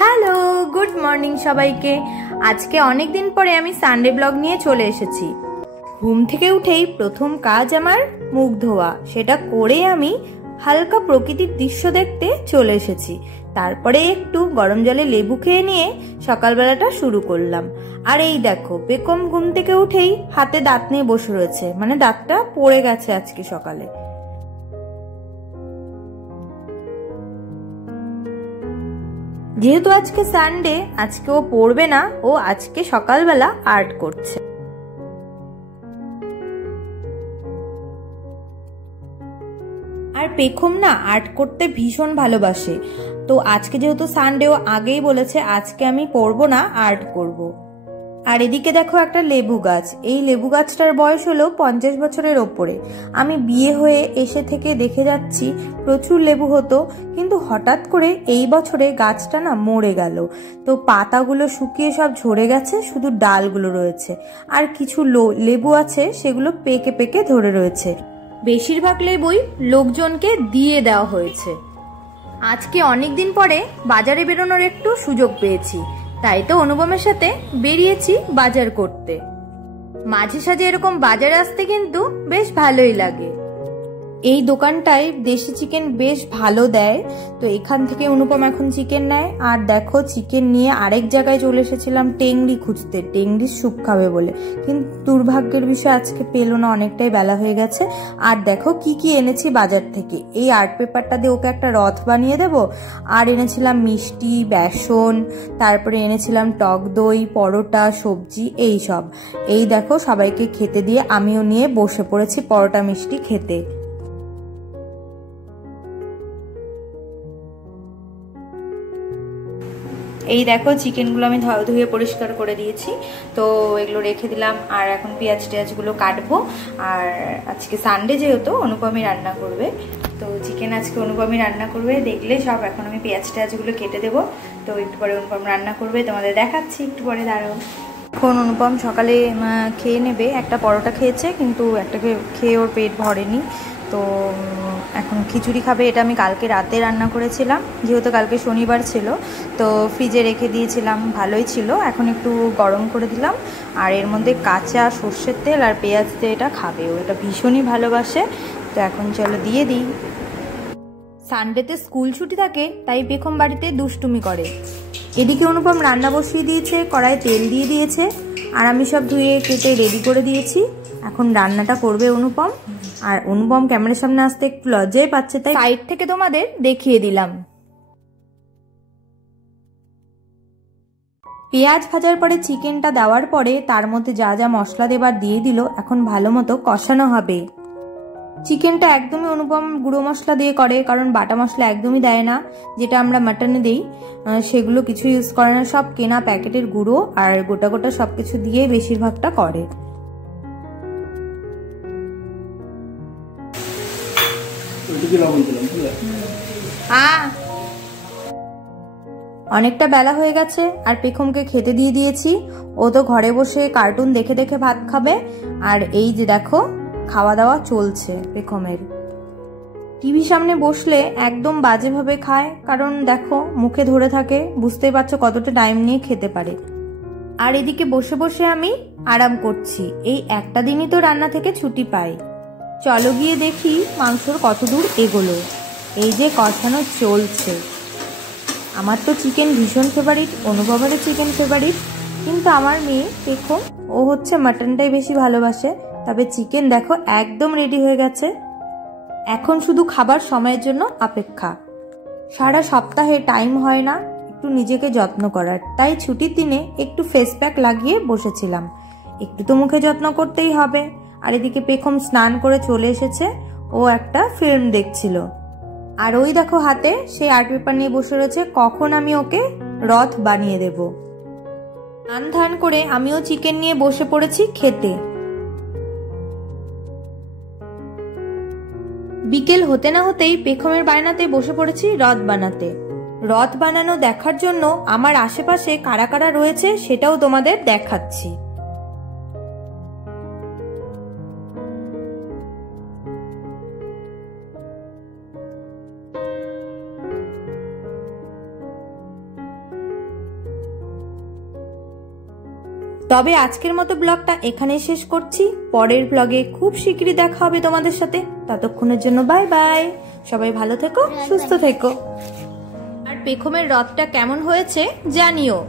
Hello, good morning সবাইকে। আজকে অনেক দিন পরে আমি সানডে ব্লগ নিয়ে চলে এসেছি। ঘুম থেকে উঠেই প্রথম কাজ আমার মুখ ধোয়া, সেটা করে আমি হালকা প্রকৃতির দৃশ্য দেখতে চলে এসেছি। তারপরে একটু গরম জলে লেবু খেয়ে নিয়ে সকালবেলাটা শুরু করলাম। আর এই দেখো, বেকম ঘুম থেকে উঠেই হাতে দাঁত নিয়ে বসে রয়েছে, মানে দাঁতটা পড়ে গেছে আজকে সকালে। যেহেতু আজকে সানডে, আজকে ও পড়বে না, ও আজকে সকালবেলা আর্ট করছে। আর পেখম না আর্ট করতে ভীষণ ভালোবাসে, তো আজকে যেহেতু সানডে, ও আগেই বলেছে আজকে আমি পড়বো না, আর্ট করব। আর এদিকে দেখো একটা লেবু গাছ। এই লেবু গাছটার বয়স হলো 50 বছরের ওপরে। আমি বিয়ে হয়ে এসে থেকে দেখে যাচ্ছি প্রচুর লেবু হতো, কিন্তু হঠাৎ করে এই বছরে গাছটা না মরে গেল। তো পাতাগুলো শুকিয়ে সব ঝরে গেছে, শুধু ডালগুলো রয়েছে। আর কিছু লেবু আছে সেগুলো পেকে পেকে ধরে রয়েছে। বেশিরভাগ লেবুই লোকজনকে দিয়ে দেওয়া হয়েছে। আজকে অনেকদিন পরে বাজারে বেরোনোর একটু সুযোগ পেয়েছি, তাই তো অনুপমের সাথে বেরিয়েছি বাজার করতে। মাঝে সাঝে এরকম বাজারে আসতে কিন্তু বেশ ভালোই লাগে। এই দোকানটায় দেশি চিকেন বেশ ভালো দেয়, তো এখান থেকে অনুপম এখন চিকেন নেয়। আর দেখো, চিকেন নিয়ে আরেক জায়গায় চলে এসেছিলাম টেংরি খুঁজতে, টেংরির স্যুপ খাবে বলে, কিন্তু দুর্ভাগ্যের বিষয় আজকে পেলো না, অনেকটাই বেলা হয়ে গেছে। আর দেখো কি কি এনেছি বাজার থেকে। এই আর্ট পেপারটা দিয়ে ওকে একটা রথ বানিয়ে দেব। আর এনেছিলাম মিষ্টি, বেসন, তারপরে এনেছিলাম টক দই, পরোটা, সবজি, এই সব। এই দেখো সবাইকে খেতে দিয়ে আমিও নিয়ে বসে পড়েছি পরোটা মিষ্টি খেতে। এই দেখো চিকেনগুলো আমি ধুয়ে পরিষ্কার করে দিয়েছি, তো এগুলো রেখে দিলাম। আর এখন পেঁয়াজ টেয়াজগুলো কাটবো। আর আজকে সানডে যেহেতু অনুপমই রান্না করবে, তো চিকেন আজকে অনুপমই রান্না করবে। দেখলে সব এখন আমি পেঁয়াজ টেয়াজগুলো কেটে দেবো, তো একটু পরে অনুপম রান্না করবে, তোমাদের দেখাচ্ছি একটু পরে, দাঁড়াও। এখন অনুপম সকালে খেয়ে নেবে, একটা পরোটা খেয়েছে, কিন্তু একটাকে খেয়ে ওর পেট ভরেনি, তো এখন খিচুড়ি খাবে। এটা আমি কালকে রাতে রান্না করেছিলাম, যেহেতু কালকে শনিবার ছিল, তো ফ্রিজে রেখে দিয়েছিলাম, ভালোই ছিল। এখন একটু গরম করে দিলাম, আর এর মধ্যে কাঁচা সর্ষের তেল আর পেঁয়াজ দিয়ে এটা খাবে, ও এটা ভীষণই ভালোবাসে। তো এখন চলো দিয়ে দিই। সানডেতে স্কুল ছুটি থাকে, তাই পেখম বাড়িতে দুষ্টুমি করে। এদিকে অনুপম রান্না বসিয়ে দিয়েছে, কড়াইয়ে তেল দিয়ে দিয়েছে, আর আমি সব ধুয়ে কেটে রেডি করে দিয়েছি। এখন রান্নাটা করবে অনুপম। আর অনুপম ক্যামেরার সামনে আসতে একটু লজ্জাই পাচ্ছে, তাই সাইড থেকে তোমাদের দেখিয়ে দিলাম। পেঁয়াজ ভাজার পরে চিকেনটা দেওয়ার পরে তার মধ্যে যা যা মশলা দেবার দিয়ে দিল। এখন ভালো মতো কষানো হবে। চিকেনটা একদমই অনুপম গুঁড়ো মশলা দিয়ে করে, কারণ বাটা মশলা একদমই দেয় না, যেটা আমরা মাটনে দিই সেগুলো কিছু ইউজ করে না, সব কেনা প্যাকেটের গুঁড়ো আর গোটা গোটা সবকিছু দিয়ে বেশিরভাগটা করে। অনেকটা বেলা হয়ে গেছে, আর পেখমকে খেতে দিয়ে দিয়েছি। ও তো ঘরে বসে কার্টুন দেখে দেখে ভাত খাবে। আর এই যে দেখো, খাওয়া দাওয়া চলছে পেখমের। টিভির সামনে বসলে একদম বাজেভাবে খায়, কারণ দেখো মুখে ধরে থাকে, বুঝতেই পারছো কতটা টাইম নিয়ে খেতে পারে। আর এদিকে বসে বসে আমি আরাম করছি, এই একটা দিনই তো রান্না থেকে ছুটি পাই। চলো গিয়ে দেখি মাংসর কত দূর এগোলো। এই যে কষানো চলছে। আমার তো চিকেন ভীষণ ফেভারিট, অনুপমেরও চিকেন ফেভারিট, কিন্তু আমার মেয়ে পেখম, ও হচ্ছে মাটনটাই বেশি ভালোবাসে। তবে চিকেন দেখো একদম রেডি হয়ে গেছে। এখন শুধু খাবার সময়ের জন্য অপেক্ষা। সারা সপ্তাহে টাইম হয় না একটু নিজেকে যত্ন করার, তাই ছুটির দিনে একটু ফেস প্যাক লাগিয়ে বসেছিলাম। একটু তো মুখে যত্ন করতেই হবে। আর এদিকে পেখম স্নান করে চলে এসেছে, ও একটা ফিল্ম দেখছিল। আর ওই দেখো হাতে সেই আর্ট পেপার নিয়ে বসে রয়েছে, কখন আমি ওকে রথ বানিয়ে দেব। স্নান ধান করে আমিও চিকেন নিয়ে বসে পড়েছি খেতে। বিকেল হতে না হতেই পেখমের বায়নাতে বসে পড়েছি রথ বানাতে। রথ বানানো দেখার জন্য আমার আশেপাশে কারা কারা রয়েছে সেটাও তোমাদের দেখাচ্ছি। তবে আজকের মতো ব্লগটা এখানেই শেষ করছি। পরের ব্লগে খুব শীঘ্রই দেখা হবে তোমাদের সাথে। ততক্ষণের জন্য বাই বাই। সবাই ভালো থেকো, সুস্থ থেকো। আর পেখমের রথটা কেমন হয়েছে জানিও।